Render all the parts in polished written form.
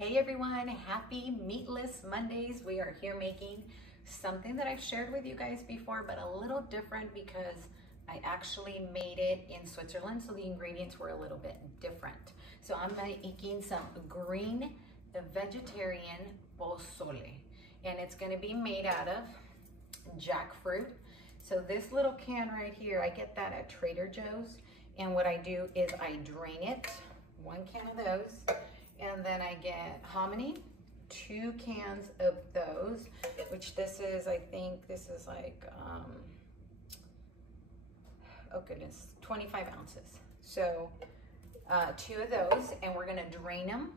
Hey everyone, happy Meatless Mondays. We are here making something that I've shared with you guys before, but a little different because I actually made it in Switzerland, so the ingredients were a little bit different. So I'm making some green vegetarian pozole, and it's gonna be made out of jackfruit. So this little can right here, I get that at Trader Joe's, and what I do is I drain it, 1 can of those, and then I get hominy, 2 cans of those, which this is, I think this is like, oh goodness, 25 ounces. So 2 of those, and we're gonna drain them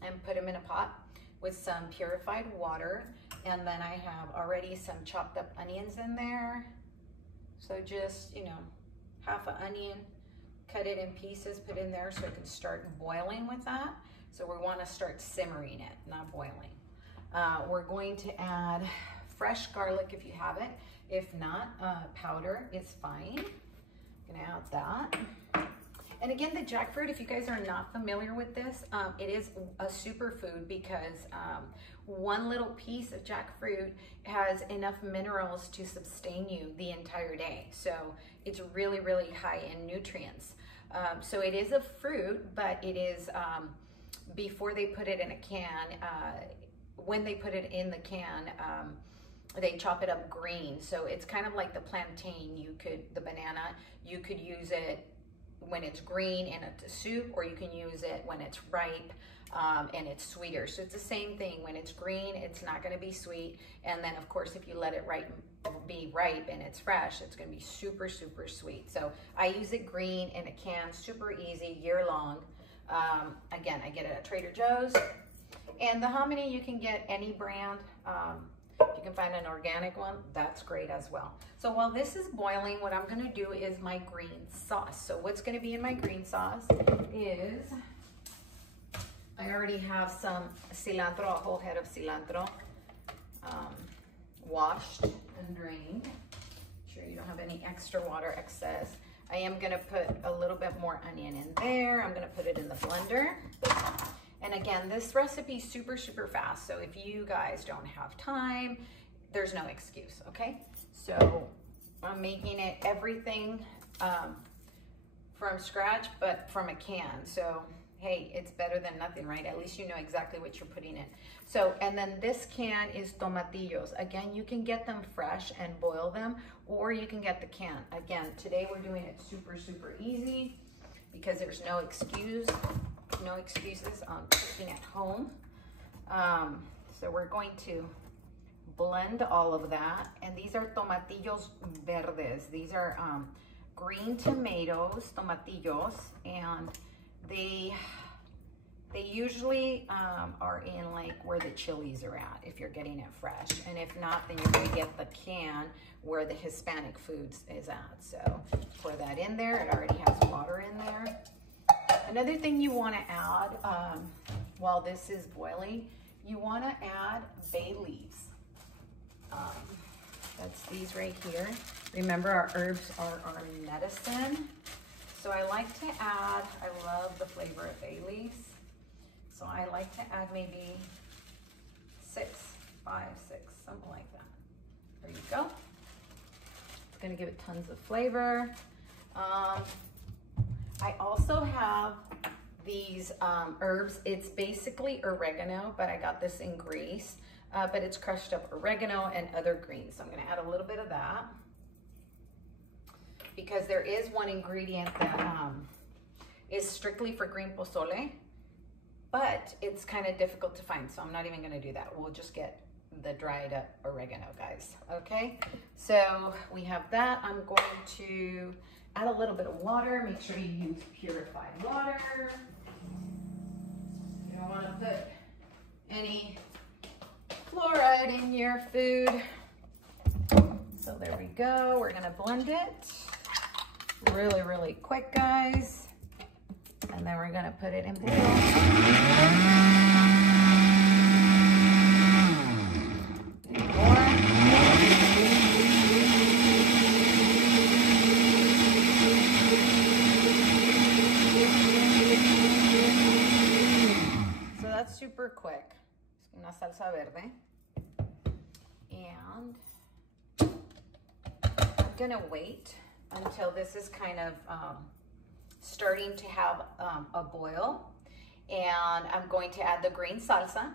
and put them in a pot with some purified water. And then I have already some chopped up onions in there. So just, you know, half an onion, cut it in pieces, put in there so it can start boiling with that. So we want to start simmering it, not boiling. We're going to add fresh garlic if you have it. If not, powder is fine. I'm gonna add that. And again, the jackfruit, if you guys are not familiar with this, it is a superfood because 1 little piece of jackfruit has enough minerals to sustain you the entire day. So it's really, really high in nutrients. So it is a fruit, but it is, before they put it in a can, when they put it in the can, they chop it up green. So it's kind of like the plantain, the banana, you could use it when it's green in a soup, or you can use it when it's ripe and it's sweeter. So it's the same thing. When it's green, it's not gonna be sweet. And then of course, if you let it be ripe and it's fresh, it's gonna be super, super sweet. So I use it green in a can, super easy, year long. Again, I get it at Trader Joe's. And the hominy, you can get any brand. If you can find an organic one, that's great as well. So while this is boiling, what I'm gonna do is my green sauce. So what's gonna be in my green sauce is, I already have some cilantro, a whole head of cilantro, washed and drained. Make sure you don't have any extra water excess. I am gonna put a little bit more onion in there. I'm gonna put it in the blender. And again, this recipe is super, super fast. So if you guys don't have time, there's no excuse, okay? So I'm making it everything from scratch, but from a can. So, hey, it's better than nothing, right? At least you know exactly what you're putting in. So, and then this can is tomatillos. Again, you can get them fresh and boil them, or you can get the can. Again, today we're doing it super, super easy because there's no excuses on cooking at home. So we're going to blend all of that. And these are tomatillos verdes. These are green tomatoes, tomatillos, and they usually are in like where the chilies are at if you're getting it fresh. And if not, then you're gonna get the can where the Hispanic foods is at. So pour that in there. It already has water in there. Another thing you want to add while this is boiling, you want to add bay leaves. That's these right here. Remember, our herbs are our medicine. So I like to add, I love the flavor of bay leaves. So I like to add maybe 5, 6, something like that. There you go. It's going to give it tons of flavor. I also have these herbs. It's basically oregano, but I got this in Greece, but it's crushed up oregano and other greens. So I'm gonna add a little bit of that because there is one ingredient that is strictly for green pozole, but it's kind of difficult to find. So I'm not even gonna do that. We'll just get the dried up oregano, guys, okay? So we have that. I'm going to add a little bit of water. Make sure you use purified water. You don't want to put any fluoride in your food. So there we go. We're gonna blend it really, really quick, guys. And then we're gonna put it in boil. that's super quick. Una salsa verde. And I'm gonna wait until this is kind of starting to have a boil. And I'm going to add the green salsa.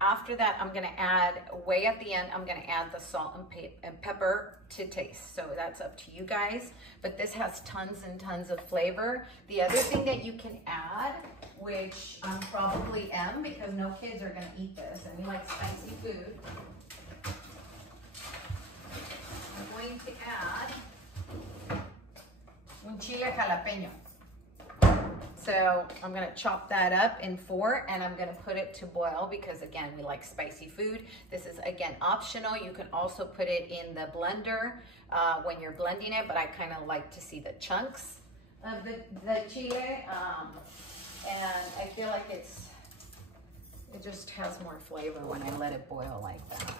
After that, I'm gonna add, way at the end, I'm gonna add the salt and pepper to taste. So that's up to you guys, but this has tons and tons of flavor. The other thing that you can add, which I probably am because no kids are gonna eat this and we like spicy food. I'm going to add un chile jalapeño. So I'm gonna chop that up in 4 and I'm gonna put it to boil because again, we like spicy food. This is again optional. You can also put it in the blender when you're blending it, but I kind of like to see the chunks of the chile. And I feel like it just has more flavor when I let it boil like that.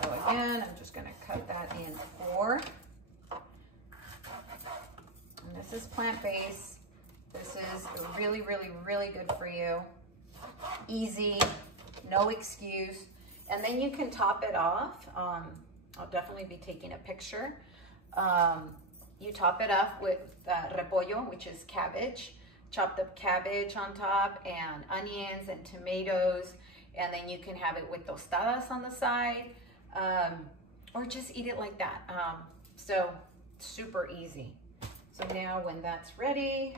So again, I'm just gonna cut that in 4. And this is plant-based. This is really, really, really good for you. Easy, no excuse. And then you can top it off. I'll definitely be taking a picture. You top it off with repollo, which is cabbage. Chopped up cabbage on top and onions and tomatoes. And then you can have it with tostadas on the side, or just eat it like that. So super easy. So now when that's ready,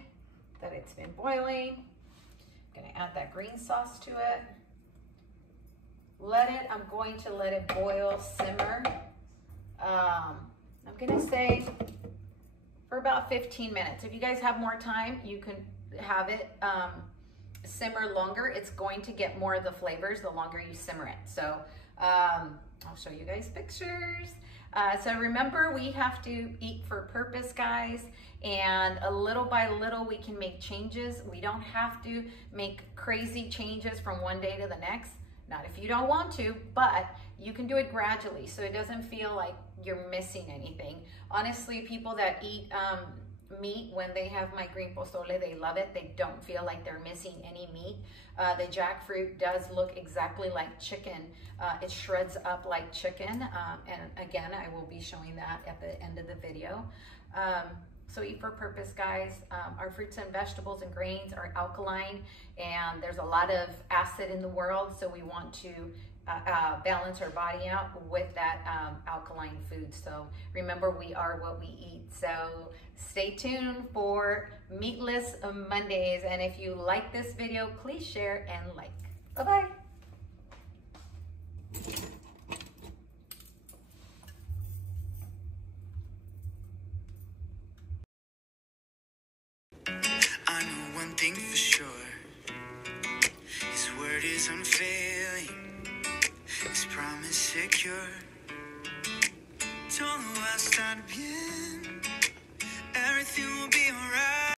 that it's been boiling, I'm gonna add that green sauce to it. I'm going to let it boil, simmer. I'm gonna say for about 15 minutes. If you guys have more time, you can have it simmer longer. It's going to get more of the flavors the longer you simmer it. So I'll show you guys pictures. So remember, we have to eat for purpose, guys, and little by little we can make changes. We don't have to make crazy changes from one day to the next. Not if you don't want to, but you can do it gradually so it doesn't feel like you're missing anything. Honestly, people that eat meat, when they have my green pozole, they love it. They don't feel like they're missing any meat. The jackfruit does look exactly like chicken. It shreds up like chicken. And again, I will be showing that at the end of the video. So eat for purpose, guys. Our fruits and vegetables and grains are alkaline, and there's a lot of acid in the world, so we want to balance our body out with that alkaline food. So remember, we are what we eat. So stay tuned for Meatless Mondays, and if you like this video, please share and like. Bye-bye. I know one thing for sure, his word is unfailing, his promise secure. Todo va a estar bien, everything will be alright.